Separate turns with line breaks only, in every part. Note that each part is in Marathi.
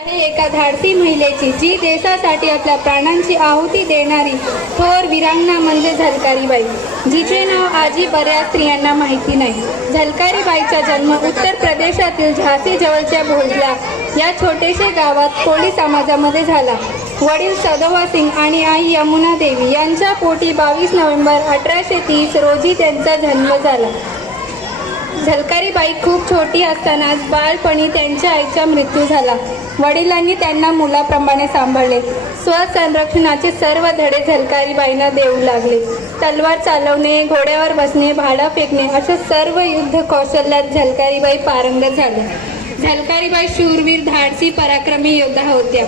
आहे एका धाडसी महिलेची जी देशासाठी आपल्या प्राणांची आहुती देणारी थोर वीरांगणा म्हणजे झलकारीबाई जिचे नाव आजी बऱ्याच स्त्रियांना माहिती नाही. झलकारीबाईचा जन्म उत्तर प्रदेशातील झासीजवळच्या भोजला या छोटेसे गावात कोळी समाजामध्ये झाला. वडील सदोवा सिंग आणि आई यमुना देवी यांच्या पोटी बावीस नोव्हेंबर अठराशे तीस रोजी त्यांचा जन्म झाला. झलकारीबाई खूप छोटी असतानाच बालपणी त्यांच्या आईचा मृत्यू झाला. वडिलांनी त्यांना मुलाप्रमाणे सांभाळले. स्वसंरक्षणाचे सर्व धडे झलकारीबाईंना देऊ लागले. तलवार चालवणे घोड्यावर बसणे भाडं फेकणे अशा सर्व युद्ध कौशल्यात झलकारीबाई पारंगत झाल्या झलकारीबाई शूरवीर धाडसी पराक्रमी योद्धा होत्या.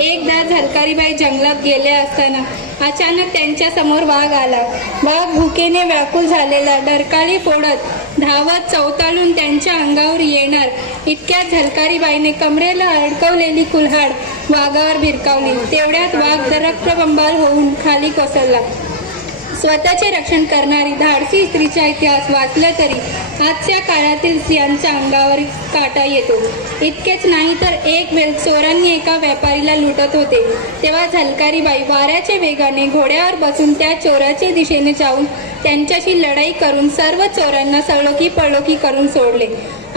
एकदा झलकारीबाई जंगलात गेल्या असताना अचानक त्यांच्यासमोर वाघ आला. वाघ भुकेने व्याकुल झालेला डरकाळी फोडत धावत चौताळून त्यांच्या अंगावर येणार. इतक्या झलकारीबाईने कमरेला अडकवलेली कुल्हाड वाघावर भिरकावली. तेवढ्यात वाघ रक्तबंबाल होऊन खाली कोसळला. स्वतःचे रक्षण करणारी धाडसी स्त्रीचा इतिहास वाचला तरी आजच्या काळातील स्त्रियांच्या अंगावर काटा येतो. इतकेच नाही तर एक वेळ चोरांनी एका व्यापारीला लुटत होते. तेव्हा झलकारीबाई वाऱ्याच्या वेगाने घोड्यावर बसून त्या चोराच्या दिशेने जाऊन त्यांच्याशी लढाई करून सर्व चोरांना सळोखी पळोखी करून सोडले.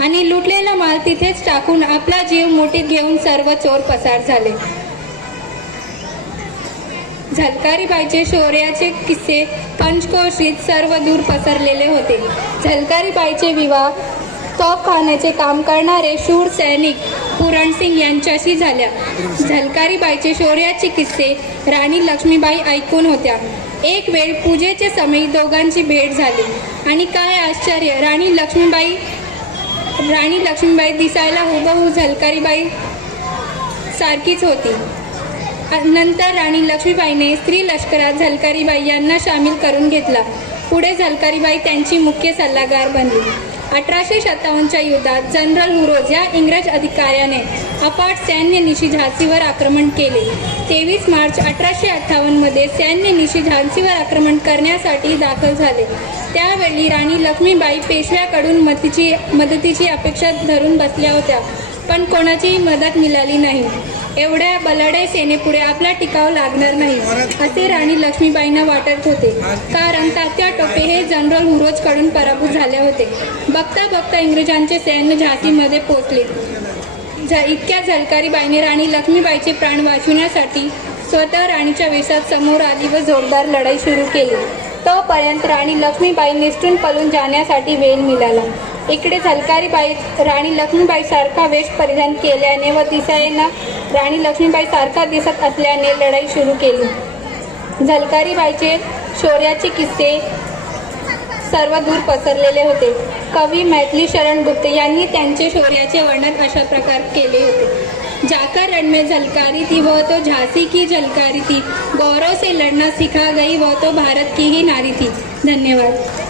आणि लुटलेला माल तिथेच टाकून आपला जीव मुठीत घेऊन सर्व चोर पसार झाले. झलकारीबाईचे शौर्याचे किस्से पंचकोशीत सर्व दूर पसरलेले होते. झलकारीबाईचे विवाह तोफखान्याचे काम करणारे शूर सैनिक पुरणसिंग यांच्याशी झाल्या. झलकारीबाईचे शौर्याचे किस्से राणी लक्ष्मीबाई ऐकून होत्या. एक वेळ पूजेचे समय दोघांची भेट झाली आणि काय आश्चर्य राणी लक्ष्मीबाई राणी लक्ष्मीबाई दिसायला हुबहू झलकारीबाई सारखीच होती. नंतर राणी लक्ष्मीबाईने स्त्री लष्करात झलकारीबाई यांना सामील करून घेतला. पुढे झलकारीबाई त्यांची मुख्य सल्लागार बनली. अठराशे सत्तावन्नच्या युद्धात जनरल हुरोज या इंग्रज अधिकाऱ्याने अफाट सैन्यनिशी झाशीवर आक्रमण केले. तेवीस मार्च अठराशे अठ्ठावन्नमध्ये सैन्यनिशी झाशीवर आक्रमण करण्यासाठी दाखल झाले. त्यावेळी राणी लक्ष्मीबाई पेशव्याकडून मदतीची मदतीची अपेक्षा धरून बसल्या होत्या पण कोणाचीही मदत मिळाली नाही. एवढ्या बलाढ्य सेनेपुढे आपला टिकाव लागणार नाही असे राणी लक्ष्मीबाईंना वाटत होते. कारण तात्या टोपे हे जनरल हुरोजकडून पराभूत झाले होते. बघता बघता इंग्रजांचे सैन्य झाशीमध्ये पोचले. झ इतक्या झलकारीबाईने राणी लक्ष्मीबाईचे प्राण वाचवण्यासाठी स्वतः राणीच्या वेशात समोर आली व जोरदार लढाई सुरू केली. तोपर्यंत राणी लक्ष्मीबाई निसटून पळून जाण्यासाठी वेळ मिळाला. इकडे झलकारीबाई राणी लक्ष्मीबाई सारखा वेश परिधान केल्याने व दिसायला राणी लक्ष्मीबाई सारखा दिसत असल्याने लढाई सुरू केली. झलकारीबाईचे शौर्याचे किस्से सर्व दूर पसरलेले होते. कवी मैथिली शरण गुप्ते यांनी त्यांचे शौर्याचे वर्णन अशा प्रकार केले होते. जाकर रण में झलकारी थी वह तो झांसी की झलकारी थी. गौरव से लड़ना सिखा गई वह तो भारत की ही नारी थी. धन्यवाद.